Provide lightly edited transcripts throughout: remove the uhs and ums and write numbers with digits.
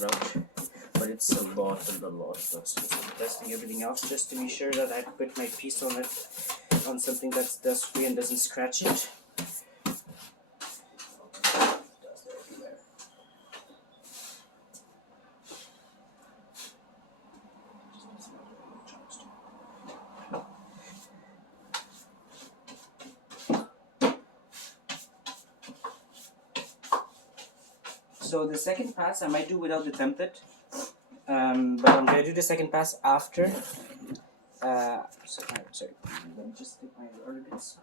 route, but it's a lot. So testing everything else just to be sure that I put my piece on it, on something that's dust free and doesn't scratch it. So the second pass I might do without the template, but I'm going to do the second pass after. Sorry, let me just take my other bits.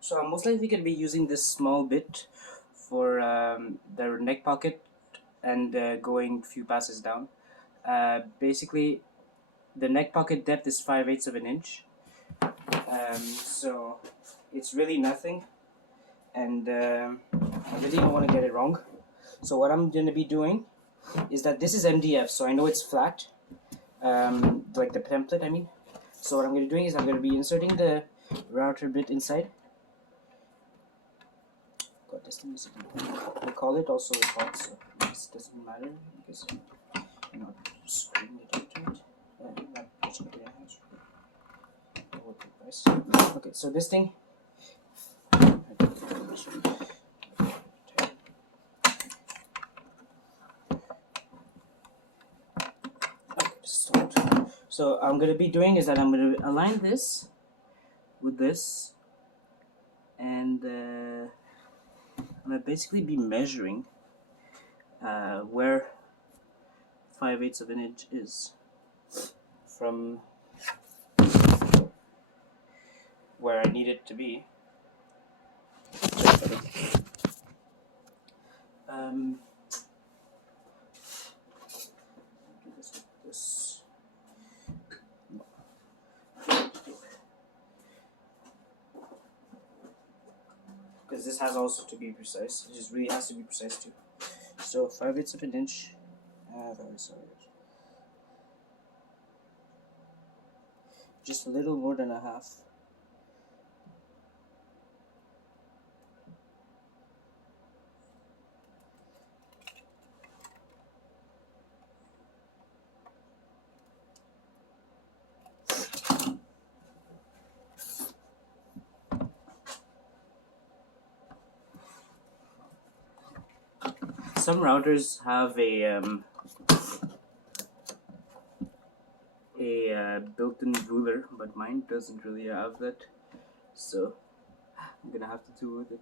So I'm most likely going to be using this small bit for the neck pocket and going a few passes down. Basically, the neck pocket depth is 5/8 of an inch. So it's really nothing, and I really don't want to get it wrong. So what I'm going to be doing is that this is MDF, so I know it's flat, like the template I mean. So what I'm going to be doing is I'm going to be inserting the router bit inside. God, this thing is I call it also hot, so this doesn't matter because I'm not screwing it into it. Not pushing it in. Okay, so this thing. So I'm going to be doing is that I'm going to align this with this, and I'm going to basically be measuring where 5/8 of an inch is from where I need it to be. Do this with this. Because this has also to be precise. It just really has to be precise too. So 5/8 of an inch. Just a little more than a half. Some routers have a built-in ruler, but mine doesn't really have that, so I'm gonna have to do with it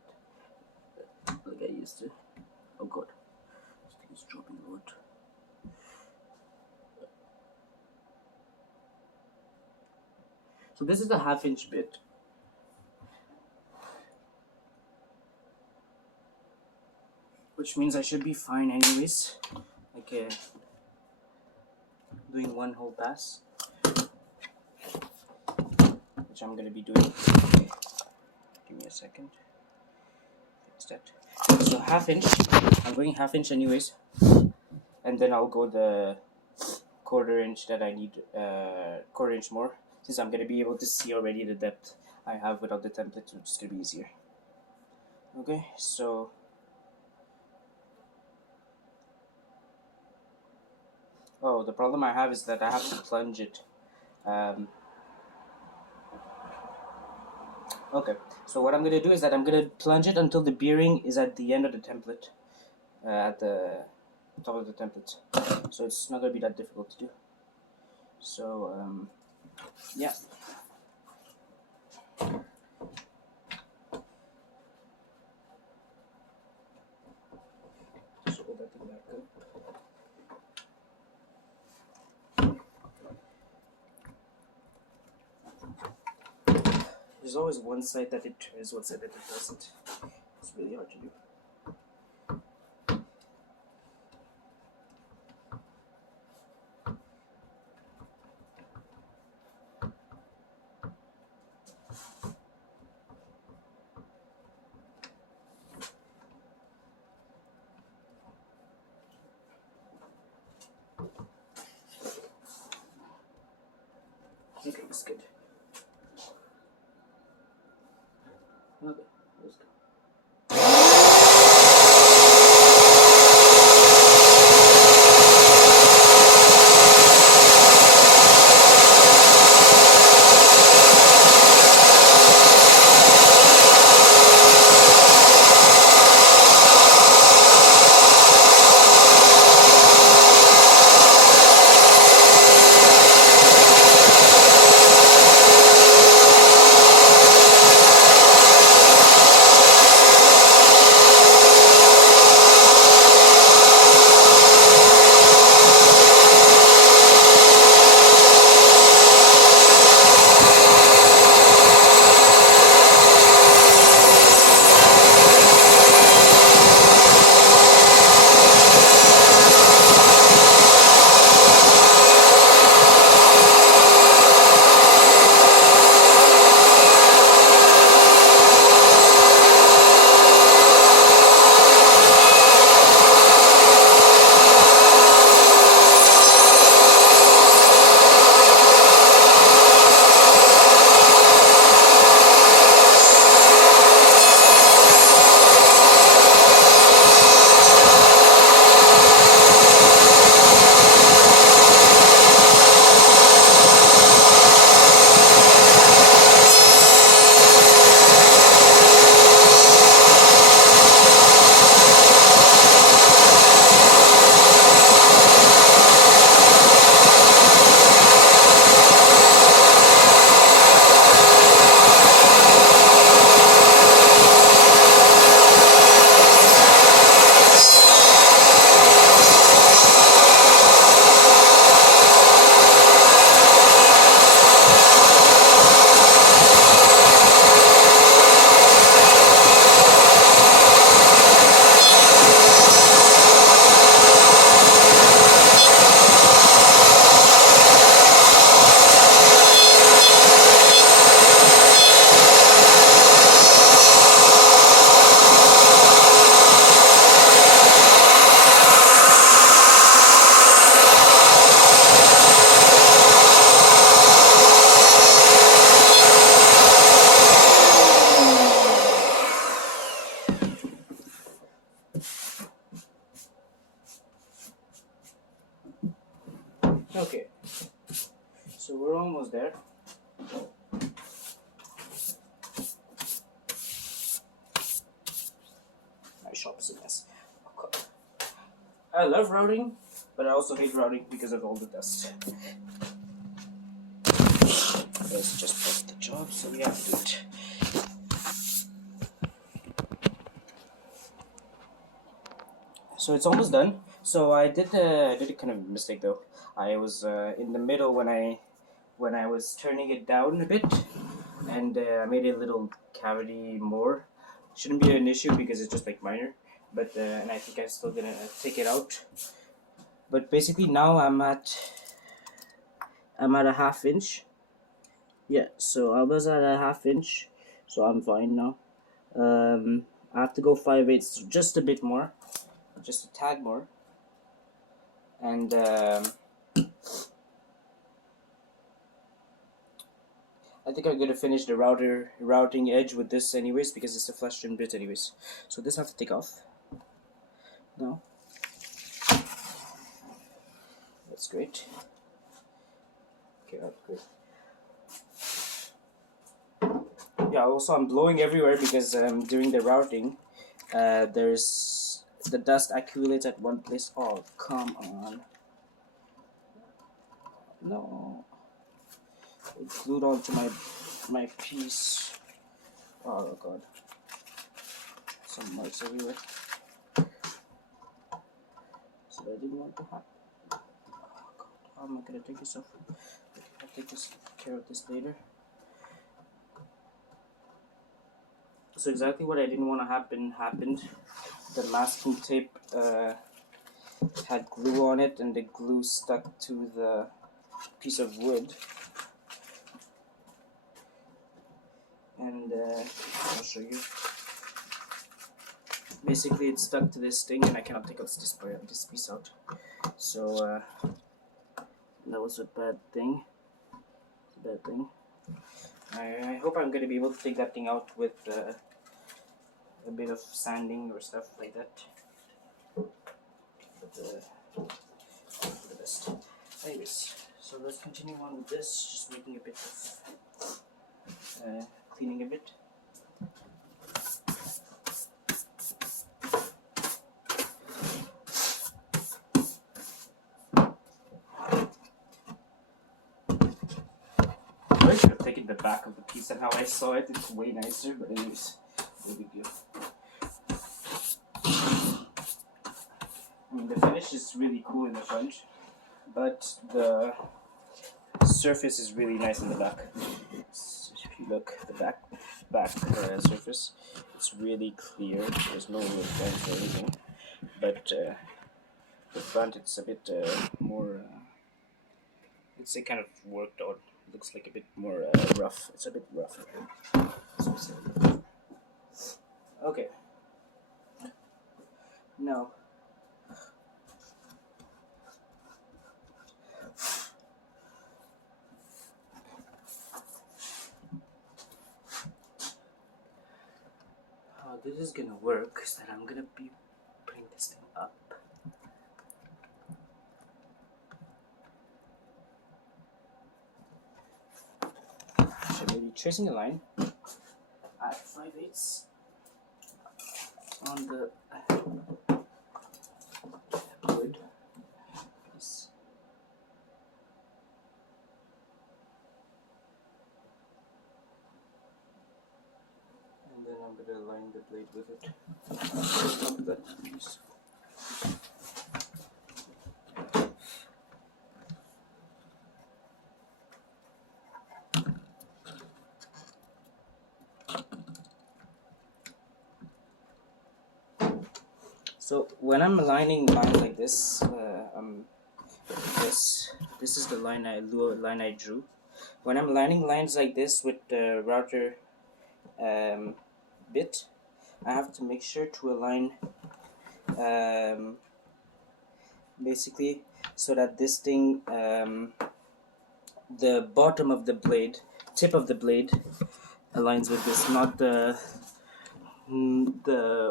like I used to. Oh god, this thing is dropping a lot. So this is the 1/2 inch bit. Which means I should be fine anyways. Like doing one whole pass. Which I'm gonna be doing. Give me a second. Fix that. So 1/2 inch. I'm going 1/2 inch anyways. And then I'll go the 1/4 inch that I need, 1/4 inch more. Since I'm gonna be able to see already the depth I have without the template, which is gonna be easier. Okay, so the problem I have is that I have to plunge it. Okay, so what I'm gonna do is that I'm gonna plunge it until the bearing is at the end of the template, at the top of the template. So it's not gonna be that difficult to do. So yeah. Just hold that thing back up. There's always one side that it turns, one side that it doesn't. It's really hard to do. Okay, that's good. Okay, let's go. Okay, so we're almost there. My shop's a mess. Okay. I love routing, but I also hate routing because of all the dust. Let's just put the job, so we have to do it. So it's almost done. So I did a kind of mistake though. I was in the middle when I was turning it down a bit, and I made a little cavity more. Shouldn't be an issue because it's just like minor, but and I think I'm still gonna take it out. But basically now I'm at a half inch. Yeah, so I was at a half inch, so I'm fine now. I have to go 5/8, just a bit more, just a tad more, and I think I'm gonna finish the routing edge with this anyways because it's a flash trim bit anyways. So this I have to take off. No, that's great. Okay, that's good. Yeah, also I'm blowing everywhere because during the routing, there's the dust accumulates at one place. Oh, come on. No. It glued onto my piece. Oh god. Some marks everywhere. So I didn't want to happen. Oh god, how am I gonna take this off? I'll take care of this later. So exactly what I didn't want to happen happened. The masking tape had glue on it, and the glue stuck to the piece of wood. And I'll show you. Basically, it's stuck to this thing, and I cannot take this piece out. So that was a bad thing. I hope I'm gonna be able to take that thing out with a bit of sanding or stuff like that. But for the best. Anyways, so let's continue on with this, just making a bit of cleaning a bit. I should have taken the back of the piece and how I saw it. It's way nicer, but anyways, no big deal. I mean, the finish is really cool in the front, but the surface is really nice in the back. If you look, the back surface, it's really clear. There's no dents or anything, but the front, it's a bit more. It's kind of worked on. Looks like a bit more rough. It's a bit rougher. Okay. Now. How this is gonna work is that I'm gonna be putting this thing up. So maybe tracing a line at 5/8 on the wood piece. And then I'm gonna line the blade with it. That piece. So when I'm aligning lines like this, this is the line I drew. When I'm aligning lines like this with the router bit, I have to make sure to align basically so that this thing, the bottom of the blade, tip of the blade, aligns with this, not the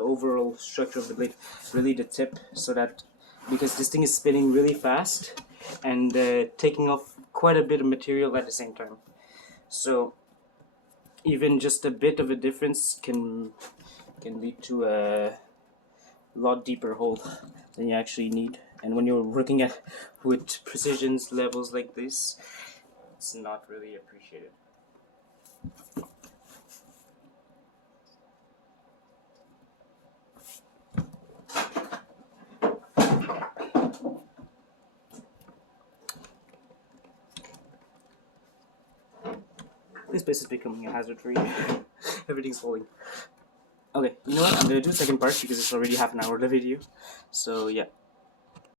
overall structure of the blade, really the tip, so that because this thing is spinning really fast and taking off quite a bit of material at the same time, so even just a bit of a difference can lead to a lot deeper hole than you actually need. And when you're working with precision levels like this, it's not really appreciated. This place is becoming a hazard for you. Everything's falling. Okay, you know what? I'm gonna do a second part because it's already half an hour of the video. So yeah.